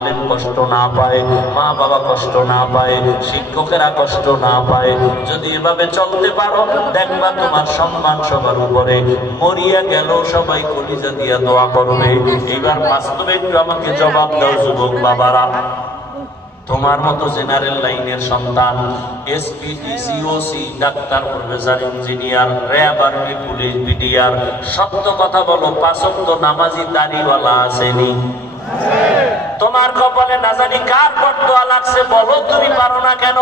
কষ্ট না পায়, মা বাবা কষ্ট না পায়, শিক্ষকেরা কষ্ট না পায়। যদি এভাবে চলতে পারো, দেখবা তোমার সম্মান সবার উপরে। মরিয়া গেল সবাই কলিজা দিয়া দোয়া করবে। এবার বাস্তবে একটু আমাকে জবাব দাও যুবক বাবারা। তোমার মতো জেনারেল লাইনের সন্তান, SP, DC, OC, doctor, professor, engineer, RAB, army, police, BDR, সত্য কথা বলো, পাঁচ ওয়াক্ত নামাজি দাড়িওয়ালা আসেনি? তোমার কপালে না জানি কার বদদোয়া লাগছে, বলো তুমি পারো না কেন?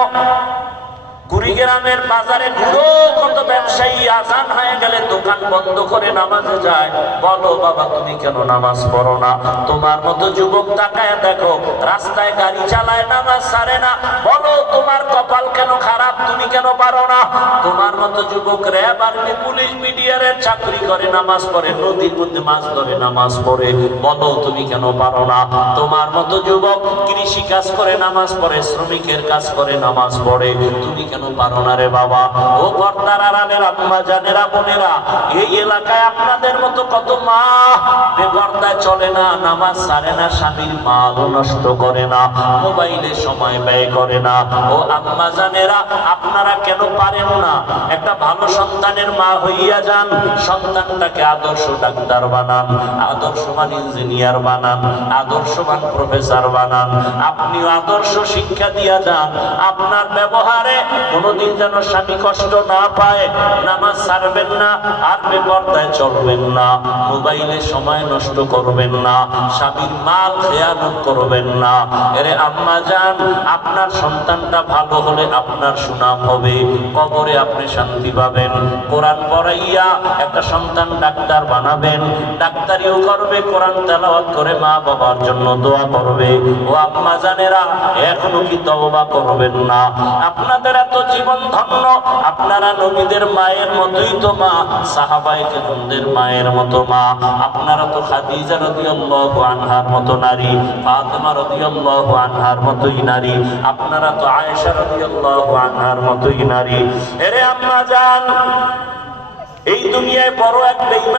কুড়িগ্রামের বাজারে ঘুরো, কত ব্যবসায়ী আজান হয়ে গেলে দোকান বন্ধ করে নামাজে যায়। বলো বাবা তুমি কেন নামাজ পড়ো না? তোমার মতো যুবক তাকায় দেখো, রাস্তায় গাড়ি চালায়, নামাজ ছাড়ে না। বলো তোমার কপাল কেন খারাপ, তুমি কেন পারো না? তোমার মতো যুবক র্যাব, আর্মি, পুলিশ, বিডিআরের চাকরি করে, নামাজ পড়ে, নদীর মধ্যে মাছ ধরে নামাজ পড়ে। বলো তুমি কেন পারো না? তোমার মতো যুবক কৃষি কাজ করে নামাজ পড়ে, শ্রমিকের কাজ করে নামাজ পড়ে, তুমি কেন পারো না রে বাবা? ও পর্দার আড়ালের আম্মা জানেরা, বোনেরা, এই এলাকায় আপনাদের মতো কত মা বেপর্দায় চলে না, নামাজ ছাড়ে না, স্বামীর মালও নষ্ট করে না, মোবাইলে সময় ব্যয় করে না। ও আম্মা জানেরা, আপনারা কেন পারেন না? একটা ভালো সন্তানের মা হইয়া যান, সন্তানটাকে আদর্শ ডাক্তার বানান, আদর্শবান ইঞ্জিনিয়ার বানান, আদর্শবান প্রফেসর বানান। আপনিও আদর্শ শিক্ষা দিয়া যান। আপনার ব্যবহারে কোনদিন যেন স্বামী কষ্ট না পায়। নামাজ ছাড়বেন না, আর বেপরদায় চলবেন না, মোবাইলে সময় নষ্ট করবেন না, স্বামীর মাল খেয়ানত করবেন না। এরে আম্মা জান, আপনার সন্তানটা ভালো হলে আপনার সুনাম হবে, কবরে আপনি শান্তি পাবেন। কোরআন পড়াইয়া একটা সন্তান ডাক্তার বানাবেন, ডাক্তারিও করবে, কোরআন তেলাওয়াত করে মা বাবার জন্য দোয়া করবে। ও আম্মা জানেরা, এখনো কি তওবা করবেন না? আপনাদের এত জীবন ধন্য, আপনারা নবীদের মায়ের মতোই তো মা, সাহাবায়ে কেরামদের মায়ের মতো মা। আপনারা তো খাদিজা রাদিয়াল্লাহু আনহার মতো নারী, ফাতেমা রাদিয়াল্লাহু আনহার মতোই নারী, আপনারা তো আয়েশা রাদিয়াল্লাহু আনহার মতোই নারী। এরে আম্মা জান, এই দুনিয়ায় বড় এক বেঈমান